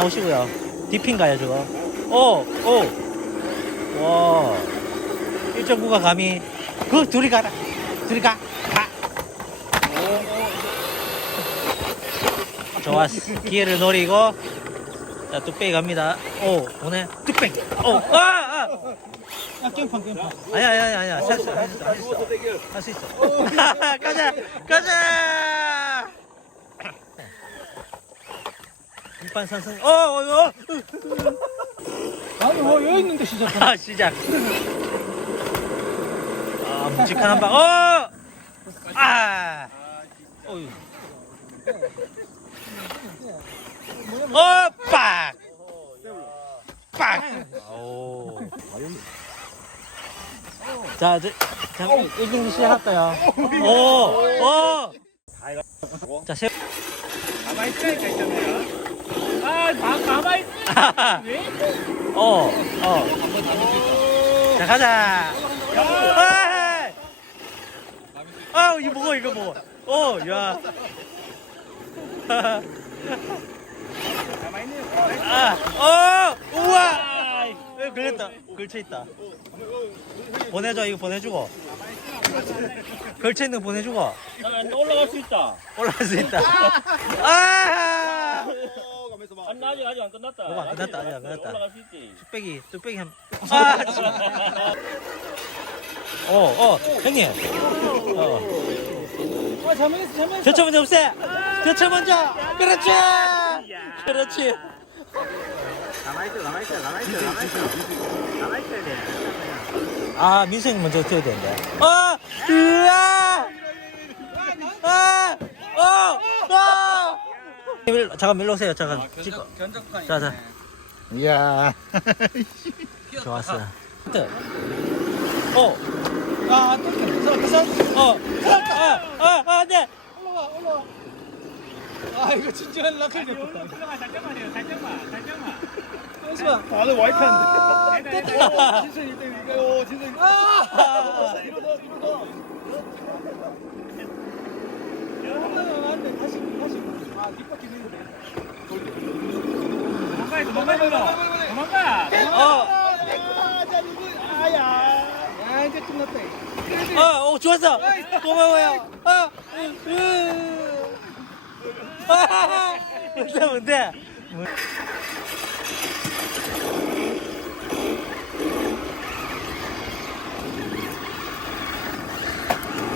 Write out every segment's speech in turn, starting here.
나오시고요. 디핀가요, 저거? 오, 오. 와. 1.9가 감히. 그, 둘이 가라. 둘이 가. 가. 좋았어. 기회를 노리고. 자, 뚝배기 갑니다. 오, 오네. 뚝배기. 오, 아, 아. 아, 깽판, 깽판. 아니야, 아니야, 아니야. 할수 있어, 할수 있어. 할수 있어. 할수 있어. 가자, 가자. 일반 선승. 어, 어, 어. 아니, 뭐, 여기 있는데 시작하네. 아, 시작. 아, 묵직한 한 방. 어! 아! 어휴. 어, 빡! 빡! 오. 자, 이제, 자, 1경기 시작할까요? 오! 오! 자, 세, 가만히 있으니까 있잖아요. 왜? 어, 어. 자, 가자. 아! 아, 이거 먹어, 이거 먹어. 어, 야. 아, 어, 우와. 에, 걸렸다. 걸쳐 있다. 보내줘, 이거 보내주고. 걸쳐 있는 거 보내주고. 나 올라갈 수 있다. 올라갈 수 있다. 아! 안 아직 아직 안 끝났다. 뭐가 안 끝났다, 아직 안 끝났다. 올라갈 수 있지. 뚝배기, 뚝배기 한. 아! 씨. 어, 어, 형님. 어. 아, 잘못했어, 잘못했어. 저차 먼저 없애. 저차 먼저. 그렇지. 그렇지. 가만있어, 가만있어, 가만있어, 가만있어. 가만있어야 돼. 아, 민생 먼저 뛰어야 되는데. 어! 으아! 아! 어! 어! 밀, 잠깐 밀러 오세요. 잠깐. 찍어. 견적판이. 자, 자. 이야. 좋았어요. 하트. 어! 아, 또 돼. 서, 서. 어! 아! 아! 아! 네! 올라가, 올라가. 아, 이거 될 뻔다. 올라가, 살짝만, 살짝만. 잠시만. 다들 와이프한데. 됐다. 진짜 일등 이거 진짜. 아! 이러다 이러다. 올라가면 안 돼. 다시, 다시. 아, 뒷바퀴 내는데. 도망가, 도망가, 도망가. 어! 아, 자, 누구. 아야. 야, 이제 끝났다. 어! 어! 좋았어! 고마워요! 아! 으! 아! 뭔데, 뭔데?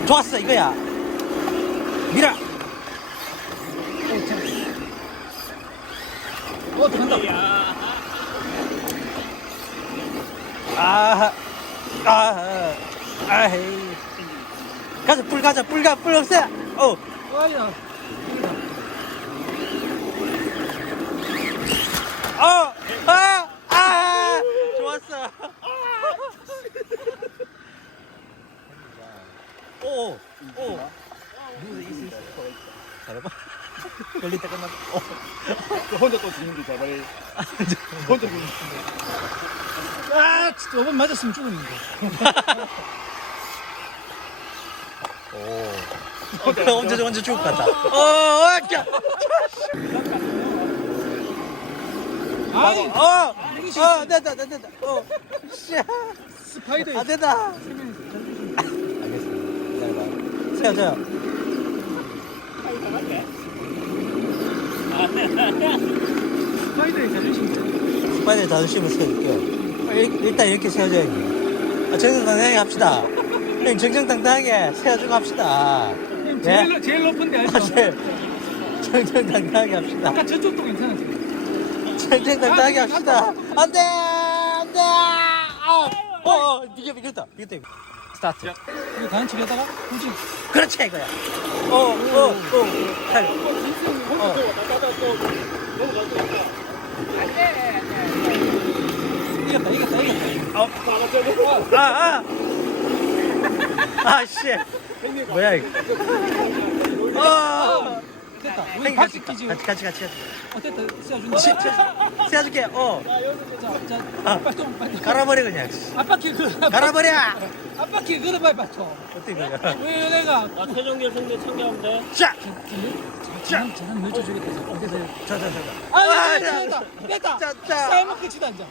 좋았어, 이거야. 밀어! 어, 들어간다. 아, 아, 아, 에이. 가자, 뿔 가자, 뿔 가, 뿔 없애. 어, 아야. 어, 아, 아, 좋았어. 오, 오, 있어, 있어. 잘해봐. 걸리다 끝났다. 어. 혼자 또 지는데 자발이. 혼자 지는. 아, 진짜 이번 맞았으면 죽었는데. 오. 어, 언제 언제 것 같다. 어, 어, 야. 아이, 어, 어, 됐다, 됐다, 됐다. 어, 씨, 스파이더. 안 된다. 알겠습니다. 세요, 세요. 스파이더의 자존심. 스파이더 자존심을 세워줄게요. 일- 일단 이렇게 세워줘야지. 아, 정정당당하게 합시다. 형님, 정정당당하게 세워주고 합시다. 형님, 네? 제일, 제일 높은데 아, 알죠? 제 정정당당하게 합시다. 아까 저쪽도 괜찮았지. 정정당당하게 합시다. 안 돼! 안 돼! 아! 어, 어, 이게 이겼다. 이겼다. 이거. 스타트. 이거 다른 집에다가 굳이 그렇지, 이거야. 어, 어, 어. 살. 어. 이겼다, 이겼다, 이겼다. 어. 아, 아. 아, 씨. 뭐야, 이거. 어. 됐다. 우리 같이 같이, 끼지. 같이, 같이, 같이. 어, 됐다. 씌워준다. 시- 세워줄게. 어. 자, 자, 자, 아. 빨리 좀. 갈아버려 그냥. 앞바퀴 걸어. 갈아버려. 앞바퀴 걸어 봐요, 빨리 좀. 어떻게 그래? 왜 내가 아, 최종 결승대 참가하면 돼. 자, 저는 저는 늦어 주겠다. 어디서? 자, 자, 자. 아, 아, 됐다, 자, 됐다, 됐다. 자, 자. 싸움은 끝이다 이제.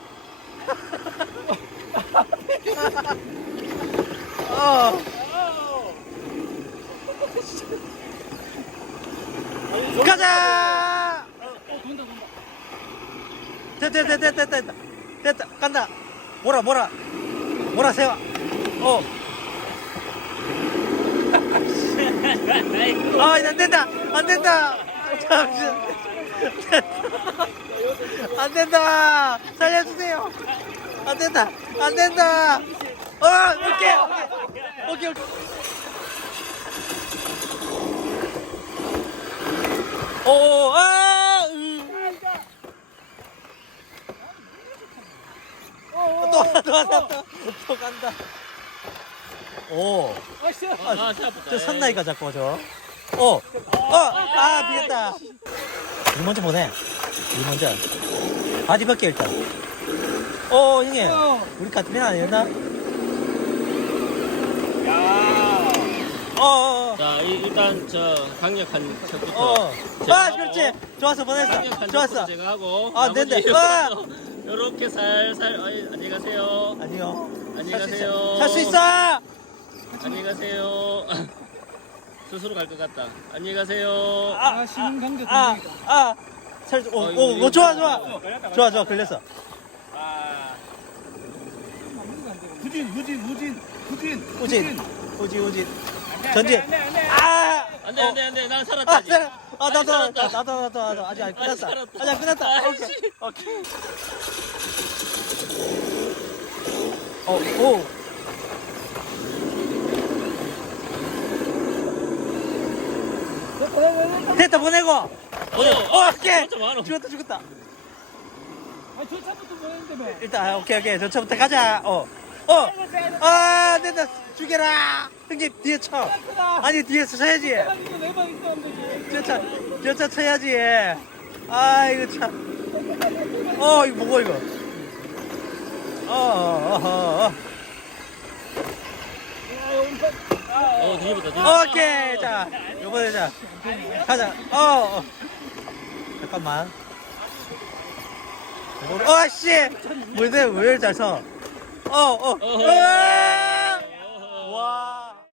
어. 가자. 됐다, 됐다, 됐다, 됐다. 됐다. 간다. 뭐라, 뭐라. 뭐라 세워. 어. 아, 안 된다. 안 된다. 잠시. 안 된다. 살려주세요. 안 된다. 안 된다. 어. 오케이. 오케이. 오케이. 오, 아, 으. 또, 또, 또, 또, 또 간다. 오, 아이씨. 아. 저 선나이가 자꾸 저. 어, 어, 아, 비겼다. 이 먼저 보내. 이 먼저. 바지 벗게 일단. 어, 형님. 어. 우리 같은 편 아니었나? 어, 어, 어. 자, 이, 일단 저 강력한 척부터. 어. 아, 그렇지. 좋았어, 보냈어. 강력한 좋았어. 척부터 제가 하고. 아, 나머지. 아! 요렇게 살살. 어이, 안녕히 가세요. 아니요. 안녕히 가세요. 있어. 살수 있어. 안녕히 가세요. 스스로 갈 것 같다. 안녕히 가세요. 아, 신인 강대 아, 동생이다. 아. 살, 오, 어, 오, 오, 좋아, 좋아. 좋아, 좋아, 걸렸어. 아. 되고. 후진, 후진, 후진, 후진. 우진, 우진, 우진. 전진. 안 돼, 안 돼, 안 돼. 아! 안 돼, 안 돼, 안 돼. 난 아, 살았다. 아직. 살아. 아, 나도, 아직 나도, 살았다. 나도, 나도, 나도. 아직 안 끝났다. 아직 살았다. 아직 안 끝났다. 아이씨. 오케이. 오케이. 어, 오. 됐다, 보내고. 어, 어, 오케이. 진짜 많아. 죽었다, 죽었다. 아, 저 차부터 보냈는데 뭐. 일단, 아, 오케이, 오케이. 저 차부터 가자. 어. 어. 아, 됐다. 죽여라. 형님, 뒤에 쳐. 아니, 뒤에서 쳐야지. 저차, 저차 쳐야지. 아, 이거 참. 어, 이거 뭐고, 이거. 어, 어, 어, 어. 어, 뒤집었다, 뒤집었다. 오케이. 자, 요번에 자. 가자. 어, 어. 잠깐만. 어, 씨! 왜, 내, 왜잘 서? 어, 어. 어허. 으아!